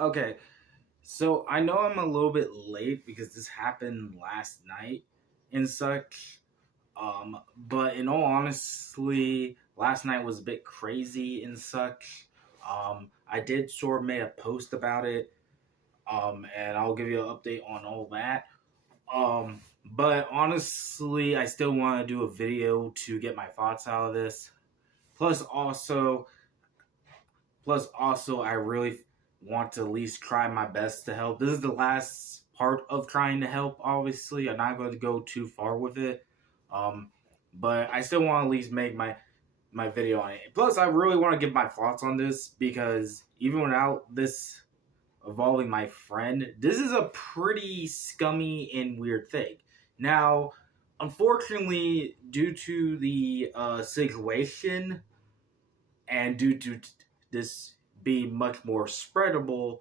Okay, so I know I'm a little bit late because this happened last night and such. But in all honesty, last night was a bit crazy and such. I did sort of made a post about it. And I'll give you an update on all that. But honestly, I still want to do a video to get my thoughts out of this. Plus, also, I really want to at least try my best to help. This is the last part of trying to help. Obviously, I'm not going to go too far with it. Um, but I still want to at least make my video on it. Plus, I really want to give my thoughts on this because even without this involving my friend, this is a pretty scummy and weird thing. Now, unfortunately, due to the situation and due to this being much more spreadable,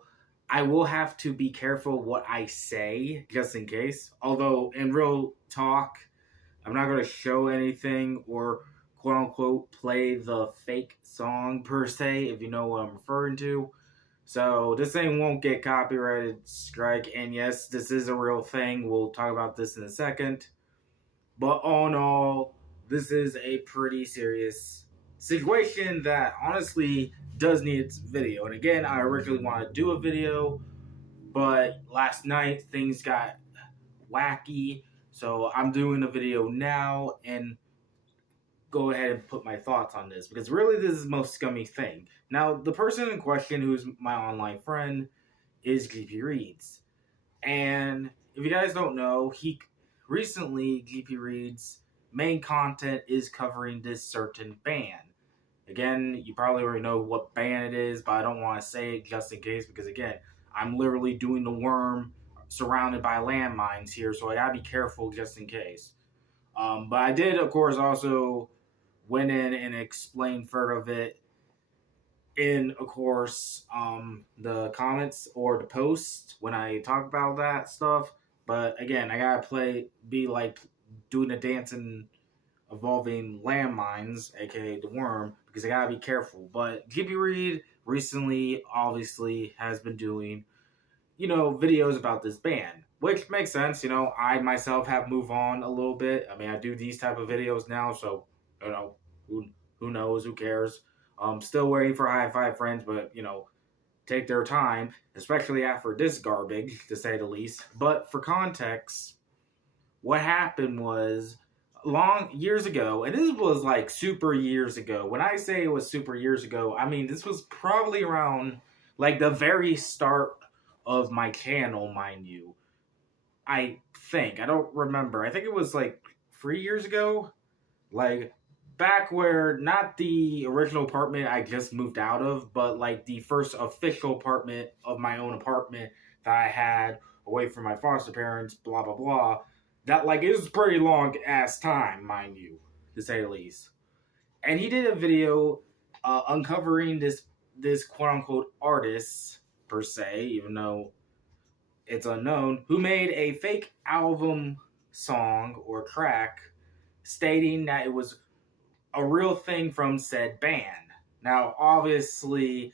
I will have to be careful what I say just in case. Although, in real talk, I'm not going to show anything or quote unquote play the fake song per se, if you know what I'm referring to. So this thing won't get copyrighted strike. And yes, this is a real thing. We'll talk about this in a second. But all in all, this is a pretty serious situation that honestly does need its video. And again, I originally wanted to do a video, but last night things got wacky. So I'm doing a video now and go ahead and put my thoughts on this because really this is the most scummy thing. Now, the person in question who's my online friend is GP Reads. And if you guys don't know, he recently GP Reads main content is covering this certain band. Again, you probably already know what band it is, but I don't want to say it just in case because again, I'm literally doing the worm surrounded by landmines here, so I gotta be careful just in case. But I did, of course, also went in and explained further of it in, of course, the comments or the post when I talk about that stuff. But again, I gotta be like doing a dance and involving landmines, aka the worm, because I gotta be careful. But GP Reed recently, obviously, has been doing, videos about this band, which makes sense. I myself have moved on a little bit. I mean, I do these type of videos now, so you know, who who knows? Who cares? Still waiting for High Five Friends, but take their time, especially after this garbage, to say the least. But for context, what happened was long years ago, and this was like super years ago. When I say it was super years ago, I mean this was probably around like the very start of my channel, mind you. I think I don't remember. I think it was like 3 years ago, like back where not the original apartment I just moved out of, but like the first official apartment of my own apartment that I had away from my foster parents, blah blah blah. That like it was pretty long ass time, mind you, to say the least. And he did a video uncovering this quote unquote artist per se, even though it's unknown, who made a fake album song or track stating that it was a real thing from said band. Now, obviously,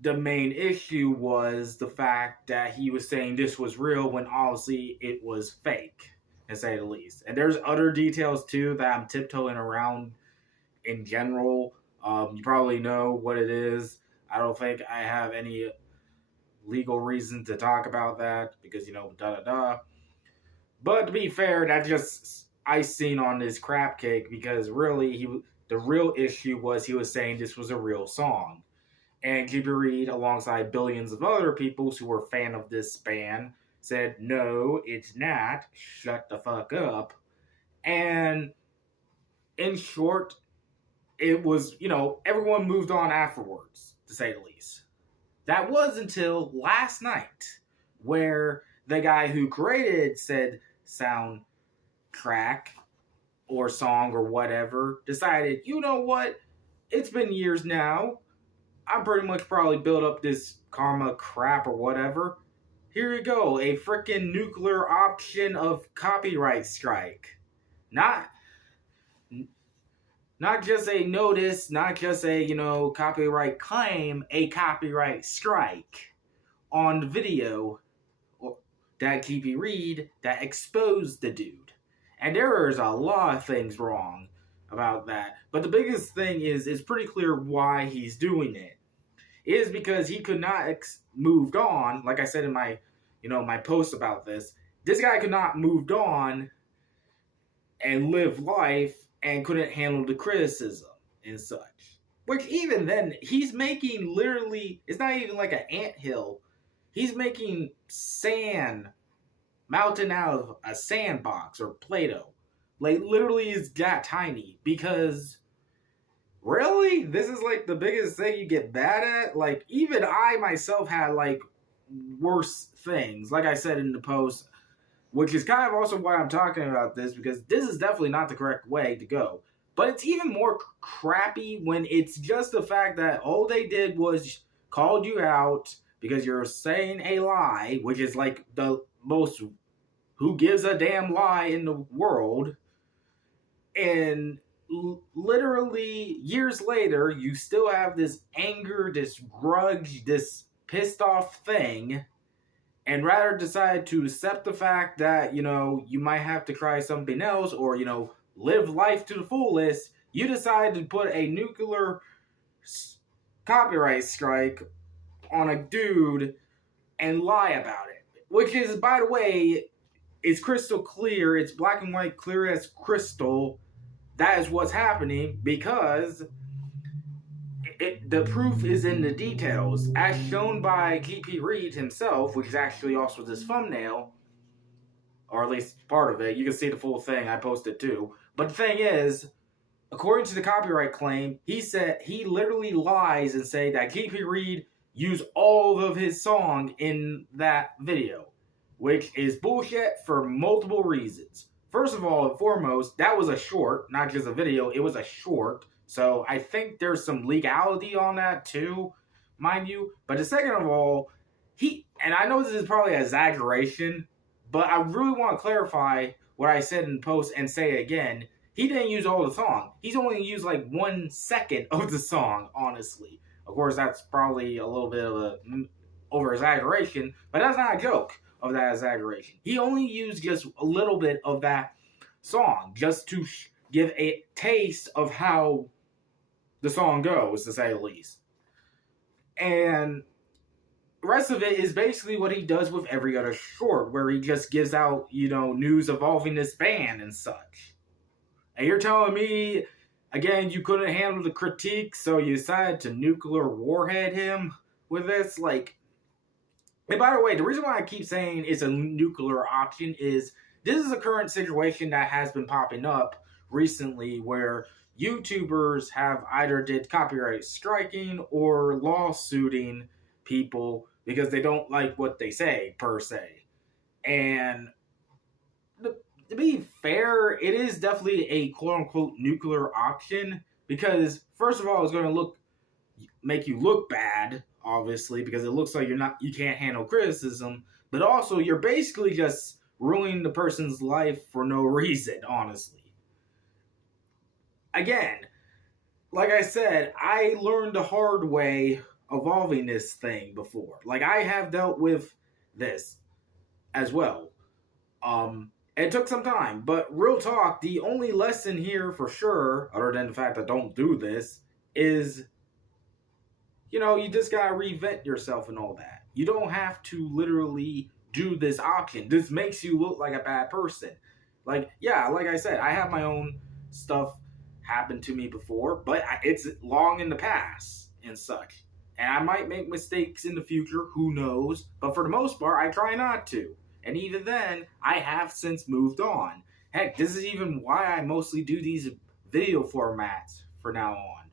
the main issue was the fact that he was saying this was real when obviously it was fake, to say the least. And there's other details too that I'm tiptoeing around in general. You probably know what it is. I don't think I have any legal reason to talk about that because, da da da. But to be fair, that's just icing on this crap cake because really, the real issue was he was saying this was a real song. And GP Reed, alongside billions of other people who were fan of this band, said, "No, it's not. Shut the fuck up." And in short, it was, everyone moved on afterwards, to say the least. That was until last night, where the guy who created said soundtrack or song or whatever decided, you know what? It's been years now. I'm pretty much probably built up this karma crap or whatever. Here you go, a freaking nuclear option of copyright strike. Not not just a notice, not just a, copyright claim, a copyright strike on the video that GP Reed that exposed the dude. And there is a lot of things wrong about that. But the biggest thing is, it's pretty clear why he's doing it. It is because he could not moved on, like I said in my, my post about this. This guy could not moved on and live life and couldn't handle the criticism and such. Which even then, he's making literally, it's not even like an anthill. He's making sand, mountain out of a sandbox or Play-Doh. Like, literally is that tiny. Because, really? This is like the biggest thing you get bad at? Like, even I myself had like worse things. Like I said in the post, which is kind of also why I'm talking about this, because this is definitely not the correct way to go. But it's even more crappy when it's just the fact that all they did was called you out because you're saying a lie, which is like the most who gives a damn lie in the world. And literally years later, you still have this anger, this grudge, this pissed off thing, and rather decide to accept the fact that, you might have to try something else or, live life to the fullest, you decide to put a nuclear copyright strike on a dude and lie about it. Which is, by the way, it's crystal clear, it's black and white, clear as crystal. That is what's happening because the proof is in the details. As shown by GP Reed himself, which is actually also this thumbnail, or at least part of it. You can see the full thing, I posted too. But the thing is, according to the copyright claim, he said he literally lies and say that GP Reed used all of his song in that video, which is bullshit for multiple reasons. First of all and foremost, that was a short, not just a video, it was a short. So I think there's some legality on that too, mind you. But the second of all, and I know this is probably an exaggeration, but I really want to clarify what I said in the post and say it again. He didn't use all the song. He's only used like 1 second of the song, honestly. Of course, that's probably a little bit of a over-exaggeration, but that's not a joke of that exaggeration. He only used just a little bit of that song just to give a taste of how the song goes, to say the least. And the rest of it is basically what he does with every other short, where he just gives out, news involving this band and such. And you're telling me, again, you couldn't handle the critique, so you decided to nuclear warhead him with this? Like, and by the way, the reason why I keep saying it's a nuclear option is this is a current situation that has been popping up recently where YouTubers have either did copyright striking or lawsuiting people because they don't like what they say, per se. And to be fair, it is definitely a quote-unquote nuclear option because, first of all, it's going to make you look bad, obviously, because it looks like you can't handle criticism, but also you're basically just ruining the person's life for no reason, honestly. Again, like I said, I learned the hard way evolving this thing before. Like, I have dealt with this as well. It took some time, but real talk, the only lesson here for sure, other than the fact that don't do this, is, you just gotta reinvent yourself and all that. You don't have to literally do this option. This makes you look like a bad person. Like, yeah, like I said, I have my own stuff happen to me before, but it's long in the past and such. And I might make mistakes in the future, who knows? But for the most part, I try not to. And even then, I have since moved on. Heck, this is even why I mostly do these video formats for now on.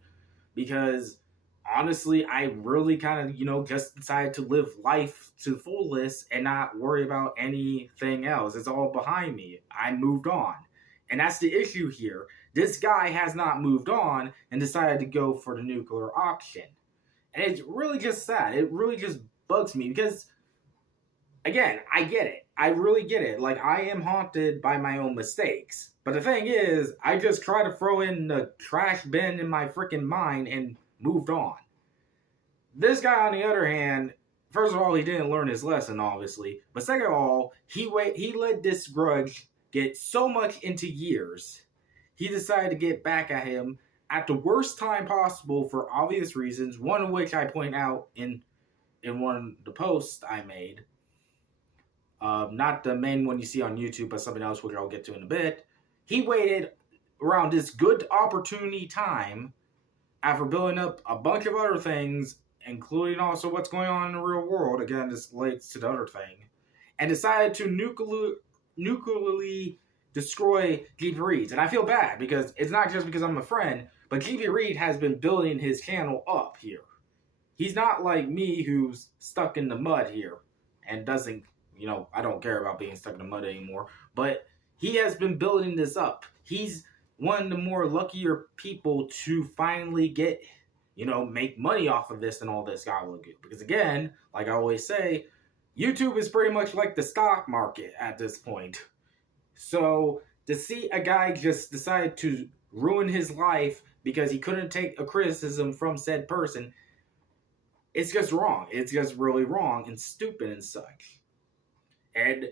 Because, honestly, I really kind of, just decided to live life to the fullest and not worry about anything else. It's all behind me. I moved on. And that's the issue here. This guy has not moved on and decided to go for the nuclear option. And it's really just sad. It really just bugs me because again, I get it. I really get it. Like, I am haunted by my own mistakes. But the thing is, I just try to throw in the trash bin in my freaking mind and moved on. This guy, on the other hand, first of all, he didn't learn his lesson, obviously. But second of all, he let this grudge get so much into years. He decided to get back at him at the worst time possible for obvious reasons, one of which I point out in one of the posts I made. Not the main one you see on YouTube, but something else which I'll get to in a bit. He waited around this good opportunity time after building up a bunch of other things, including also what's going on in the real world. Again, this relates to the other thing, and decided to nuclearly destroy GP Reeds. And I feel bad because it's not just because I'm a friend, but GP Reed has been building his channel up here. He's not like me who's stuck in the mud here and doesn't, I don't care about being stuck in the mud anymore. But he has been building this up. He's one of the more luckier people to finally get, make money off of this and all this gobbledygook. Because again, like I always say, YouTube is pretty much like the stock market at this point. So to see a guy just decide to ruin his life because he couldn't take a criticism from said person, it's just wrong. It's just really wrong and stupid and such. And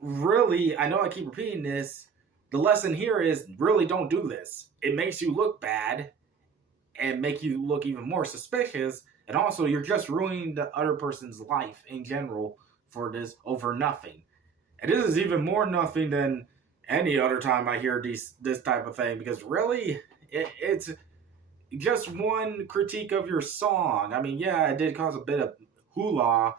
really, I know I keep repeating this, the lesson here is really don't do this. It makes you look bad and make you look even more suspicious. And also, you're just ruining the other person's life in general for this over nothing. And this is even more nothing than any other time I hear this type of thing. Because really, it's just one critique of your song. I mean, yeah, it did cause a bit of hoolah.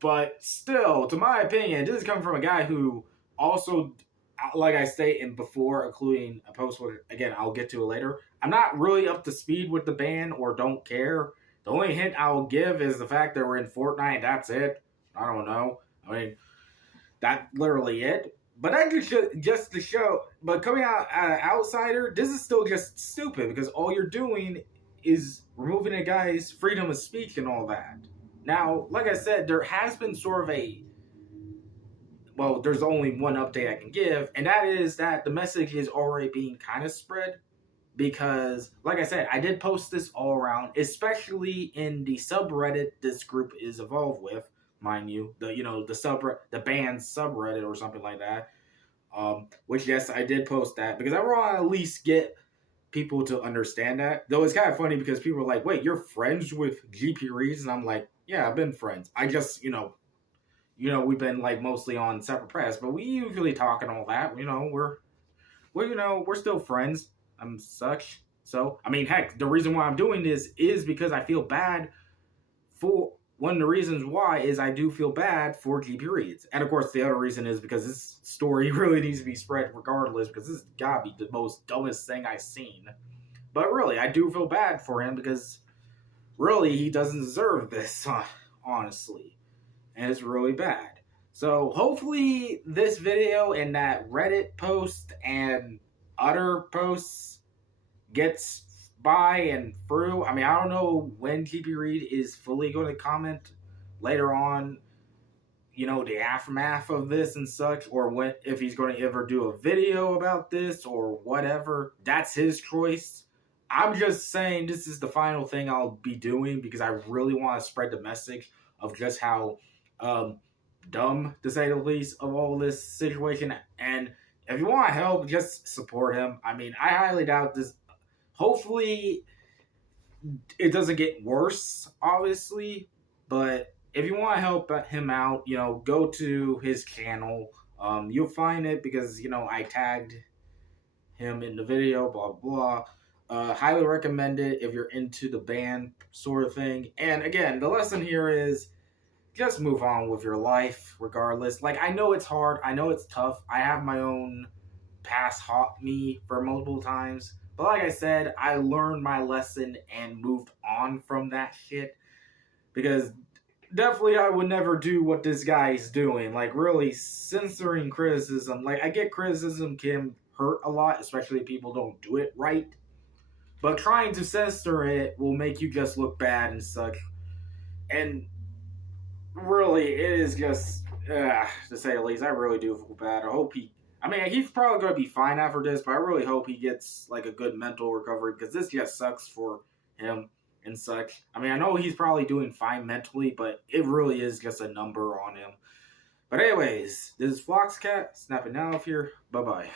But still, to my opinion, this is coming from a guy who also, like I stated before, including a post where, again, I'll get to it later, I'm not really up to speed with the band or don't care. The only hint I'll give is the fact that we're in Fortnite. That's it. I don't know. I mean, that's literally it. But that just to show, but coming out as an outsider, this is still just stupid because all you're doing is removing a guy's freedom of speech and all that. Now, like I said, there has been sort of there's only one update I can give, and that is that the message is already being kind of spread because, like I said, I did post this all around, especially in the subreddit this group is involved with, mind you, the band subreddit or something like that, which, yes, I did post that because I want to at least get people to understand that. Though it's kind of funny because people are like, wait, you're friends with GP Reeds? And I'm like, yeah, I've been friends. I just, we've been like mostly on separate press, but we usually talk and all that. We're still friends and such. So, I mean, heck, the reason why I'm doing this is because I feel bad for, one of the reasons why is I do feel bad for GP Reeds. And of course, the other reason is because this story really needs to be spread regardless, because this has got to be the most dumbest thing I've seen. But really, I do feel bad for him because really, he doesn't deserve this, honestly. And it's really bad. So hopefully this video and that Reddit post and other posts gets by and through. I mean, I don't know when GP Reed is fully going to comment later on, the aftermath of this and such, or if he's going to ever do a video about this or whatever. That's his choice. I'm just saying this is the final thing I'll be doing because I really want to spread the message of just how dumb, to say the least, of all this situation. And if you want to help, just support him. I mean, I highly doubt this. Hopefully, it doesn't get worse, obviously. But if you want to help him out, go to his channel. You'll find it because, I tagged him in the video, blah, blah. Highly recommend it if you're into the band sort of thing. And again, the lesson here is just move on with your life regardless. Like, I know it's hard. I know it's tough. I have my own past haunt me for multiple times. But like I said, I learned my lesson and moved on from that shit. Because definitely I would never do what this guy is doing. Like, really censoring criticism. Like, I get criticism can hurt a lot, especially if people don't do it right. But trying to censor it will make you just look bad and such. And really, it is just, to say the least, I really do feel bad. I hope he. I mean, he's probably going to be fine after this, but I really hope he gets like a good mental recovery because this just sucks for him and such. I mean, I know he's probably doing fine mentally, but it really is just a number on him. But anyways, this is Foxcat snapping out of here. Bye bye.